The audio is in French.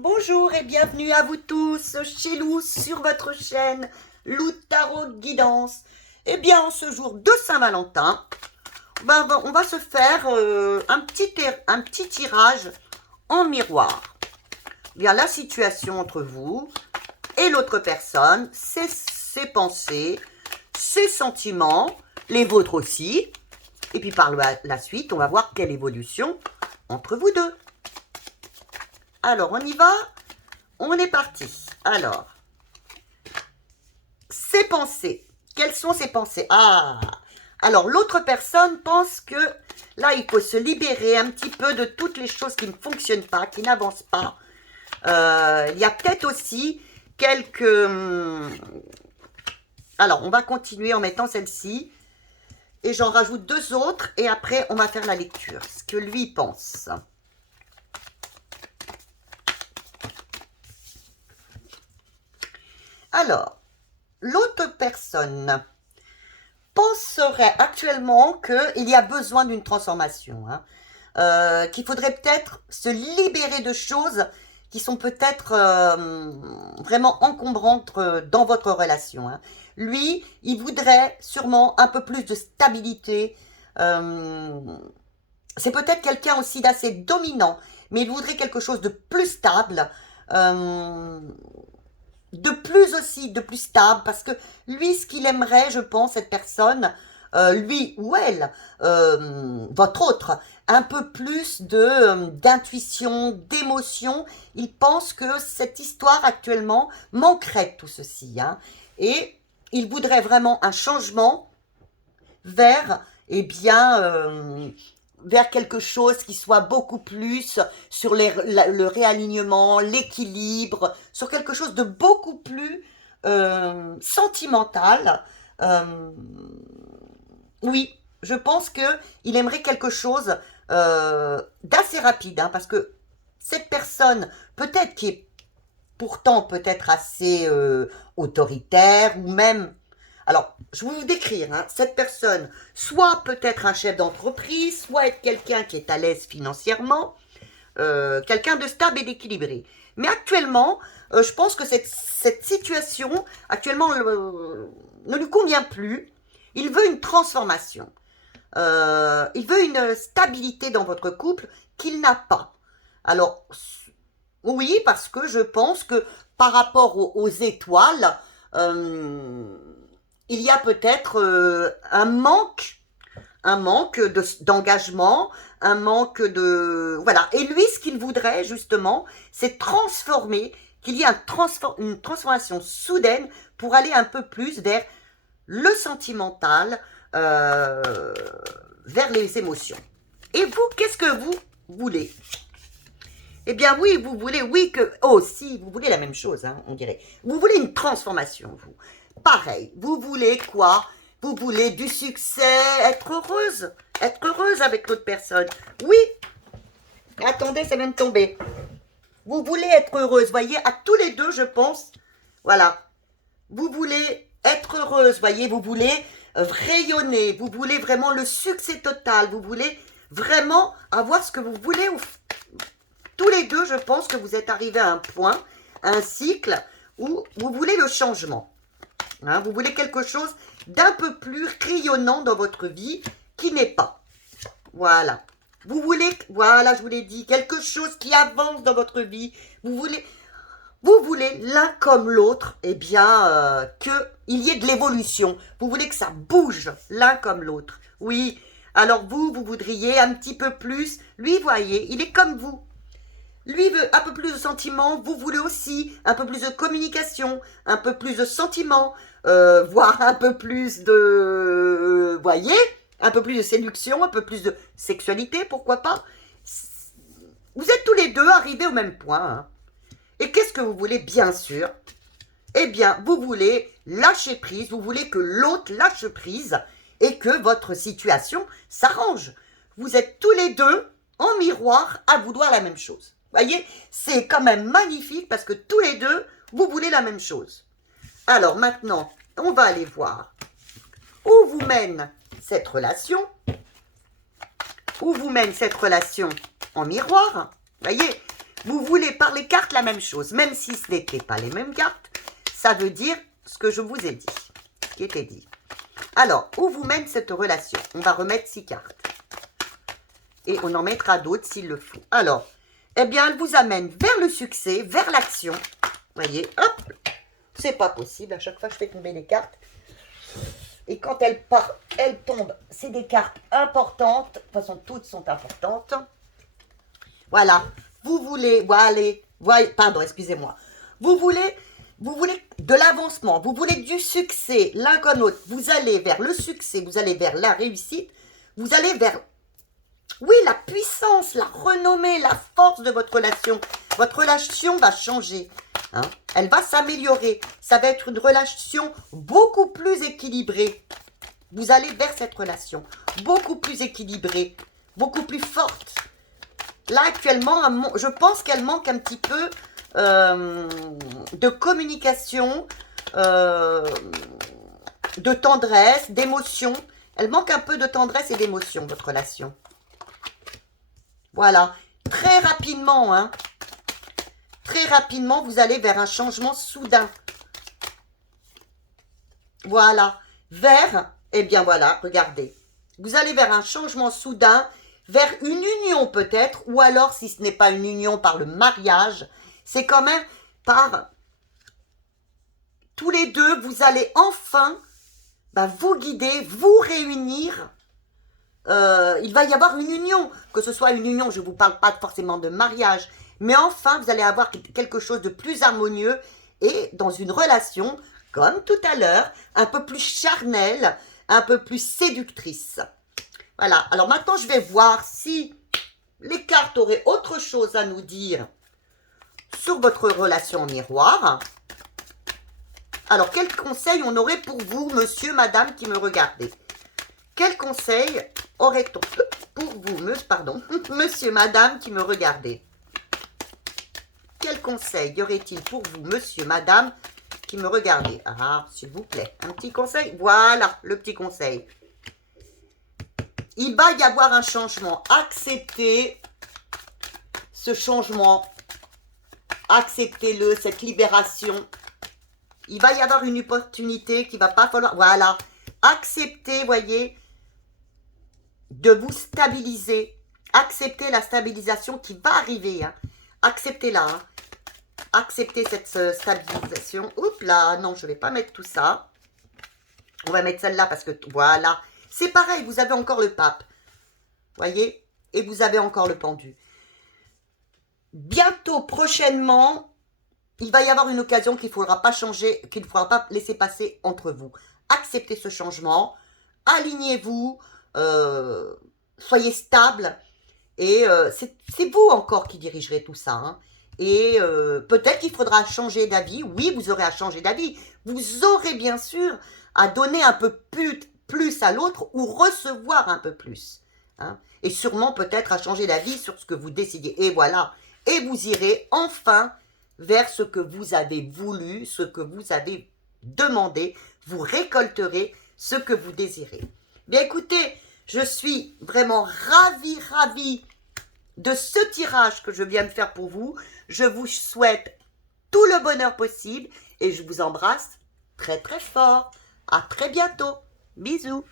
Bonjour et bienvenue à vous tous chez Lou sur votre chaîne Lou Tarot Guidance. Eh bien, en ce jour de Saint-Valentin, on va se faire un petit tirage en miroir. Eh bien, la situation entre vous et l'autre personne, ses pensées, ses sentiments, les vôtres aussi. Et puis par la suite, on va voir quelle évolution entre vous deux. Alors, on y va. On est parti. Alors, ses pensées. Quelles sont ses pensées? Ah, alors l'autre personne pense que là, il faut se libérer un petit peu de toutes les choses qui ne fonctionnent pas, qui n'avancent pas. Il y a peut-être aussi quelques... Alors, on va continuer en mettant celle-ci. Et j'en rajoute deux autres. Et après, on va faire la lecture. Ce que lui pense. Alors, l'autre personne penserait actuellement qu'il y a besoin d'une transformation, qu'il faudrait peut-être se libérer de choses qui sont peut-être vraiment encombrantes dans votre relation. Lui, il voudrait sûrement un peu plus de stabilité. C'est peut-être quelqu'un aussi d'assez dominant, mais il voudrait quelque chose de plus stable. De plus stable, parce que lui, ce qu'il aimerait, je pense, cette personne, lui ou elle, votre autre, un peu plus d'intuition, d'émotion. Il pense que cette histoire actuellement manquerait de tout ceci, et il voudrait vraiment un changement vers, eh bien, vers quelque chose qui soit beaucoup plus sur le réalignement, l'équilibre, sur quelque chose de beaucoup plus sentimental. Oui, je pense qu'il aimerait quelque chose d'assez rapide, parce que cette personne, peut-être qui est pourtant peut-être assez autoritaire, ou même... Alors, je vais vous décrire, cette personne, soit peut-être un chef d'entreprise, soit être quelqu'un qui est à l'aise financièrement, quelqu'un de stable et d'équilibré. Mais actuellement, je pense que cette situation, actuellement, ne lui convient plus. Il veut une transformation. Il veut une stabilité dans votre couple qu'il n'a pas. Alors, oui, parce que je pense que par rapport aux étoiles, il y a peut-être un manque d'engagement, un manque de... Voilà. Et lui, ce qu'il voudrait, justement, c'est transformer, qu'il y ait une transformation soudaine pour aller un peu plus vers le sentimental, vers les émotions. Et vous, qu'est-ce que vous voulez? Eh bien oui, vous voulez, oui que... Oh si, vous voulez la même chose, on dirait. Vous voulez une transformation, vous. Pareil, vous voulez quoi? Vous voulez du succès, être heureuse avec l'autre personne. Oui, attendez, ça vient de tomber. Vous voulez être heureuse, voyez, à tous les deux, je pense. Voilà. Vous voulez être heureuse, voyez, vous voulez rayonner, vous voulez vraiment le succès total, vous voulez vraiment avoir ce que vous voulez. Tous les deux, je pense que vous êtes arrivés à un point, à un cycle où vous voulez le changement. Vous voulez quelque chose d'un peu plus rayonnant dans votre vie qui n'est pas. Voilà. Vous voulez, voilà, je vous l'ai dit, quelque chose qui avance dans votre vie. Vous voulez l'un comme l'autre, eh bien, qu'il y ait de l'évolution. Vous voulez que ça bouge l'un comme l'autre. Oui, alors vous voudriez un petit peu plus. Lui, voyez, il est comme vous. Lui veut un peu plus de sentiments, vous voulez aussi un peu plus de communication, un peu plus de sentiments, voire un peu plus de... voyez, un peu plus de séduction, un peu plus de sexualité, pourquoi pas. Vous êtes tous les deux arrivés au même point. Et qu'est-ce que vous voulez, bien sûr? Eh bien, vous voulez lâcher prise, vous voulez que l'autre lâche prise et que votre situation s'arrange. Vous êtes tous les deux en miroir à vouloir la même chose. Voyez, c'est quand même magnifique parce que tous les deux, vous voulez la même chose. Alors maintenant, on va aller voir où vous mène cette relation. Où vous mène cette relation en miroir. Voyez, Vous voulez par les cartes la même chose, même si ce n'était pas les mêmes cartes, ça veut dire ce que je vous ai dit, ce qui était dit. Alors, où vous mène cette relation? On va remettre 6 cartes. Et on en mettra d'autres s'il le faut. Alors, eh bien, elle vous amène vers le succès, vers l'action. Vous voyez, hop, c'est pas possible. À chaque fois, je fais tomber les cartes. Et quand elle part, elle tombe. C'est des cartes importantes. De toute façon, toutes sont importantes. Voilà. Vous voulez, pardon, excusez-moi. Vous voulez de l'avancement. Vous voulez du succès, l'un comme l'autre. Vous allez vers le succès, vous allez vers la réussite. Vous allez vers, oui, la puissance, la renommée, la force de votre relation. Votre relation va changer. Hein? Elle va s'améliorer. Ça va être une relation beaucoup plus équilibrée. Vous allez vers cette relation beaucoup plus équilibrée, beaucoup plus forte. Là, actuellement, je pense qu'elle manque un petit peu de communication, de tendresse, d'émotion. Elle manque un peu de tendresse et d'émotion, votre relation. Voilà. Très rapidement, hein. Très rapidement, vous allez vers un changement soudain. Voilà. Vers, eh bien voilà, regardez. Vous allez vers un changement soudain, vers une union peut-être, ou alors si ce n'est pas une union par le mariage, c'est quand même par tous les deux, vous allez enfin vous guider, vous réunir. Il va y avoir une union, que ce soit une union, je ne vous parle pas forcément de mariage, mais enfin vous allez avoir quelque chose de plus harmonieux et dans une relation, comme tout à l'heure, un peu plus charnelle, un peu plus séductrice. Voilà, alors maintenant je vais voir si les cartes auraient autre chose à nous dire sur votre relation miroir. Alors, quel conseil on aurait pour vous, monsieur, madame, qui me regardez? Quel conseil aurait-on pour vous, monsieur, madame, qui me regardez? Quel conseil y aurait-il pour vous, monsieur, madame, qui me regardez? Ah, s'il vous plaît, un petit conseil. Voilà, le petit conseil. Il va y avoir un changement. Acceptez ce changement. Acceptez-le, cette libération. Il va y avoir une opportunité qu'il ne va pas falloir... Voilà. Acceptez, voyez, de vous stabiliser. Acceptez la stabilisation qui va arriver. Hein. Acceptez-la. Hein. Acceptez cette stabilisation. Oups là, non, je ne vais pas mettre tout ça. On va mettre celle-là parce que... Voilà. C'est pareil, vous avez encore le pape. Voyez? Et vous avez encore le pendu. Bientôt, prochainement, il va y avoir une occasion qu'il ne faudra pas changer, qu'il ne faudra pas laisser passer entre vous. Acceptez ce changement. Alignez-vous. Soyez stable. Et c'est vous encore qui dirigerez tout ça. Hein. Et peut-être qu'il faudra changer d'avis. Oui, vous aurez à changer d'avis. Vous aurez bien sûr à donner un peu plus à l'autre ou recevoir un peu plus. Hein. Et sûrement peut-être à changer d'avis sur ce que vous décidez. Et voilà. Et vous irez enfin vers ce que vous avez voulu, ce que vous avez demandé. Vous récolterez ce que vous désirez. Bien écoutez, je suis vraiment ravie de ce tirage que je viens de faire pour vous. Je vous souhaite tout le bonheur possible et je vous embrasse très très fort. À très bientôt. Bisous.